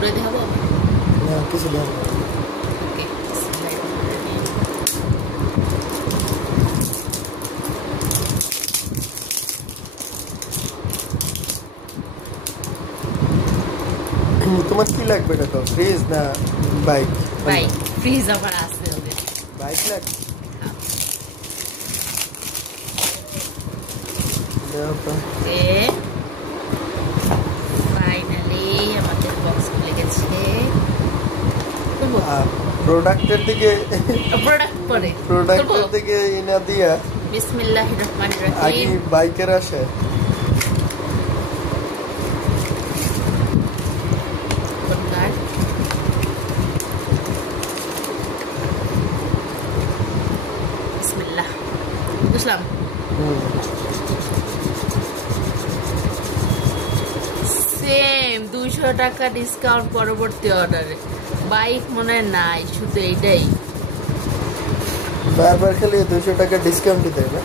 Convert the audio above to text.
ঘুরে দেখাবো না কিছু দেখাবো ওকে তোমার কি লাগবে এটা তো ফ্রিজ না বাইক বাইক ফ্রিজ আবার আসতে হবে বাইক লাগবে ফাইনালি আমাদের বক্স খুলে গেছে প্রোডাক্টের দিকে প্রোডাক্টের দিকে ইনা দিয়া বিসমিল্লাহির রহমানির আগে রহিম বাইকের আসে বিসমিল্লাহ বুঝলাম সেম 200 টাকা ডিসকাউন্ট পরবর্তী অর্ডারে বাইক মনে নাই শুধু এইটাই বারবার খালি 200 টাকা ডিসকাউন্ট দিতে না